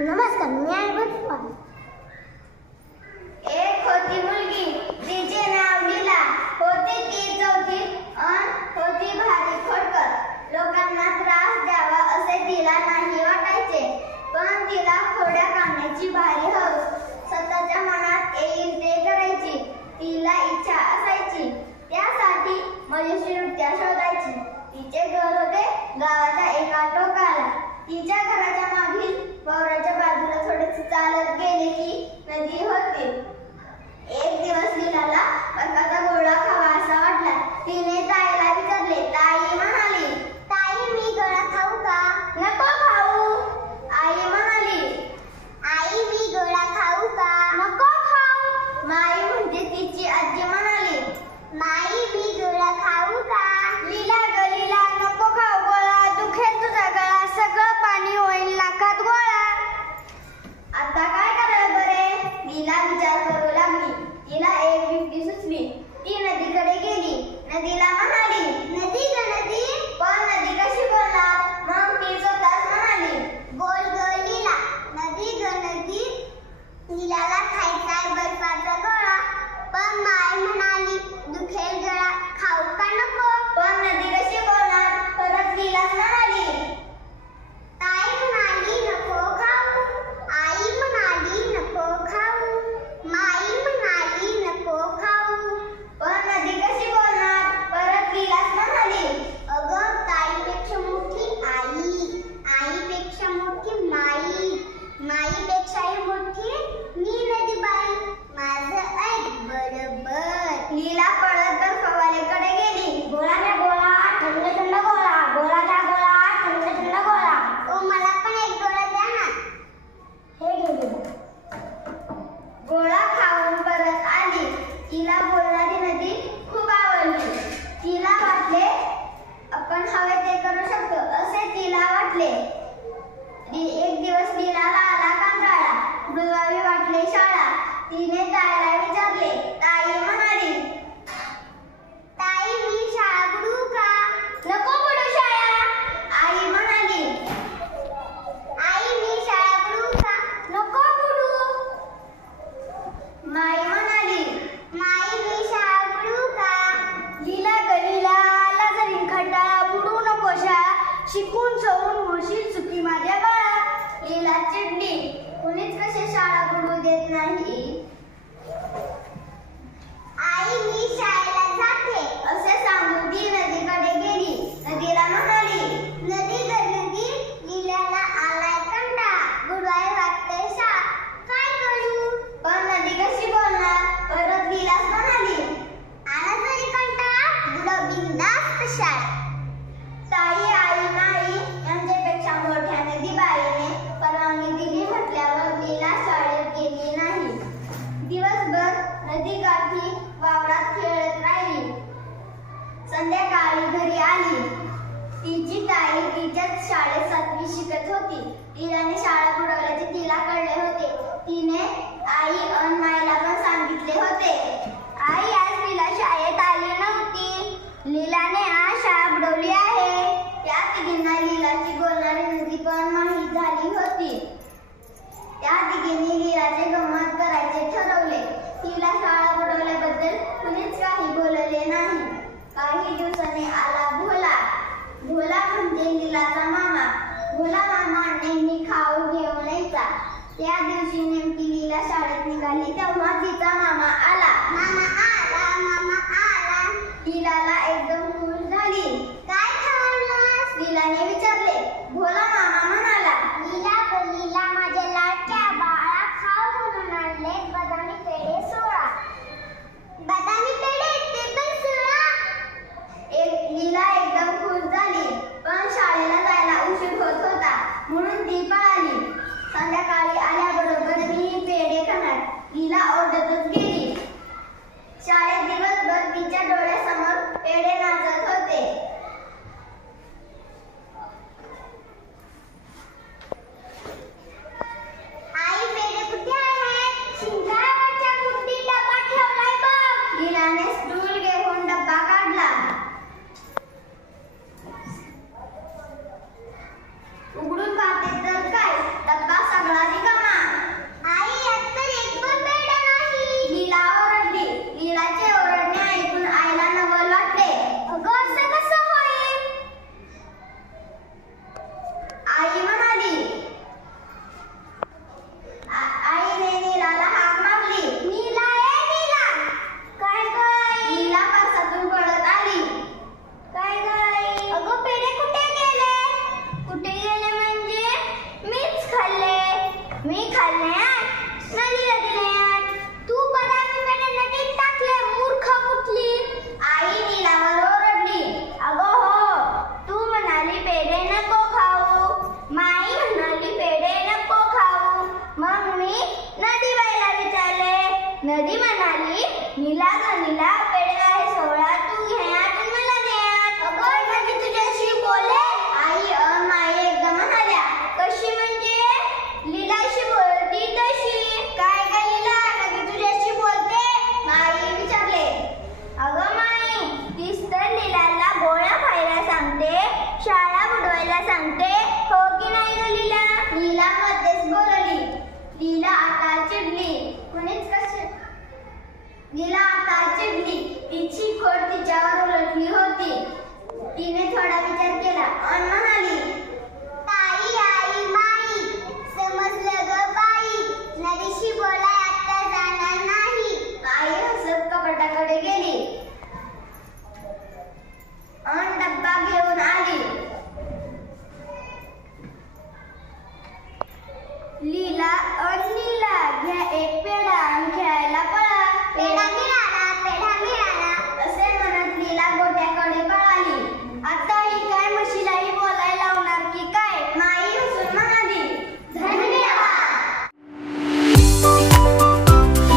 नमस्कार, मी आहे एक होती मुलगी, तिचे नाव लीला. होती ती चौथीत अन होती भारी खोडकर. लोकांना त्रास द्यावा असे तिला नाही वाटायचे, पण तिला खोड्या काढण्याची भारी हौस. स्वतःच्या मनात येईल ते करायची तिला इच्छा असायची. त्यासाठी मजेशीर युक्त्या शोधायची. तिचे घर होते गावाच्या एका टोकाला. तिच्या घराच्या मागील वावराच्या बाजूला थोडेसे चालत गेले की नदी होती. एक दिवस लीलाला बर्फाचा गोळा खावा असा वाटला. तिने ताईला विचारले. ताई म्हणाली, ताई, मी गोळा खाऊ का? नको खाऊ. आई म्हणाली, आई, मी गोळा खाऊ का? नको खाऊ. माई म्हणजे तिची आजी म्हणाली, माई, मी गोळा खाऊ का? लीला ग लीला, नको खाऊ गोळा, दुखेल तुझा गळा, सगळं पाणी होईल नाकात गोळा. आता काय करायला बरे? लीला विचार करू लागली. तिला एक युक्ती सुचली. ती नदीकडे गेली. नदीला म्हणाली, नदी ग नदी, पण नदी कशी बोलणार? मग ती स्वतःच म्हणाली, बोल ग लीला. नदी ग नदी, लीलाला खायचाय बर्फाचा गोळा, पण माय म्हणाली दुखेल गळा, खाऊ का नको? पण नदी कशी बोलणार? परत लीलाच म्हणाली. ताई म्हणाली नको खाऊ. आई म्हणाली नको खाऊ. माई म्हणाली नको खाऊ. पण नदी कशी बोलणार? परत लीलाच म्हणाली. अगं, ताईपेक्षा मोठी आई, आईपेक्षा मोठी माई, माईपेक्षाही मोठी मी नदीबाई. माझं ऐक बरोबर. लीला पळत बर्फावाल्याकडे गेली. गोळा द्या गोळा, थंड थंड गोळा, गोळा द्या गोळा, थंड थंड गोळा. ओ, मला पण एक गोळा द्या ना. हे घे लीला. गोळा खाऊन परत आली. तिला बोलणारी नदी खूप आवडली. तिला वाटले आपण हवे ते करू शकतो असे तिला वाटले. एक दिवस लीलाला आला कंटाळा. बुडवावी वाटले शाळा. तिने ताईला विचारले. ताई म्हणाली, ताई, मी शाळा बुडवू का? नको बुडू शाळा. आई म्हणाली, आई, मी शाळा बुडवू का? नको बुडू. माई म्हणाली, माई, मी शाळा बुडवू का? लीला ग लीला, आला जरी खटाळा, बुडू नको शाळा, शिकून सवरून होशील चुकी माझ्या बाळा. लीला चिडली. कुणीच कसे शाळा बुडू देत नाही. आई, मी शाळेला जाते. असे सांगून ती नदीकडे गेली. नदीला म्हणाली, नदी ग नदी, लीलाला आलाय कंटाळा, बुडवाय वाटते शाळा, काय करू? पण नदी कशी बोलणार? परत लीलाच म्हणाली, आला जरी कंटाळा, बुडव बिनधास्त शाळा. ताई, आई, नाही यांच्यापेक्षा मोठ्या नदीबाईने परवानगी दिली म्हटल्यावर लीला शाळेत गेली नाही. दिवसभर नदीकाठी वावरात खेळत राहिली. संध्याकाळी घरी आली. तिची ताई तिच्याच शाळेत 7वी शिकत होती. लीलाने शाळा बुडवल्याचे तिला कळले होते. तिने आई अन माईला पण सांगितले होते. आई, आज लीला शाळेत आली नव्हती. लीलाने आज शाळा बुडवली आहे. त्या तिघींना लीलाची बोलणारी नदी पण माहीत झाली होती. त्या तिघींनी लीलाचे गंमत करायचे ठरवले. तिला शाळा बुडवल्याबद्दल कुणीच काही बोलले नाही. काही दिवसांनी आला भोला. भोला म्हणजे लीलाचा मामा. भोला मामा नेहमी खाऊ घेऊन यायचा. त्या दिवशी नेमकी लीला शाळेत निघाली तेव्हा तिचा मामा आला. मामा आला, मामा आला. लीलाला एकदम खुश झाली. काय खावलंस? लीलाने विचारले. भोला मामा म्हणाला, लीला ग लीला, माझ्या लाडक्या बाळा, खाऊ म्हणून आणले बदामी पेढे 16. बदामी पेढे ते पण 16? लीला एकदम खुश झाली. पण शाळेला जायला उशीर होत होता म्हणून ती पळाली. संध्याकाळी आल्याबरोबर मी पेढे खाणार. लीला ओरडतच गेली. शाळेत दिवसभर तिच्या डोळ्यासमोर पेढे नाचत होते. आई, पेढे कुठे आहेत? शिंगावरच्या कुंडीत डबा ठेवलाय बघ. लीलाने स्टूल घेऊन डब्बा काढला. उघडून पाहते तर काय, डब्बा सगळा नीला ग नीला पेढे आहे 16 तू घेण्यात मला देण्यात. अगं नदी तुझ्याशी बोले. आई माई एकदम म्हणाल्या. कशी म्हणजे? लीलाशी बोलती तशी. काय ग लीला नदी तुझ्याशी बोलते? माई विचारले. अगं माई तीच तर लीलाला गोळ्या खायला सांगते, शाळा बुडवायला सांगते, हो की नाही ग लीला? लीला मध्येच बोलली. लीला आता चिडली. लीला आता चिडली. तिची खोड तिच्यावर उलटली होती. तिने थोडा विचार केला आणि म्हणाली. ताई आई माई समजलं ग बाई, नदीशी बोलाय आता जाणार नाही. आई हसत कपाटाकडे गेली आणि डब्बा घेऊन आली. लीला नीला घ्या एक पेढा आणि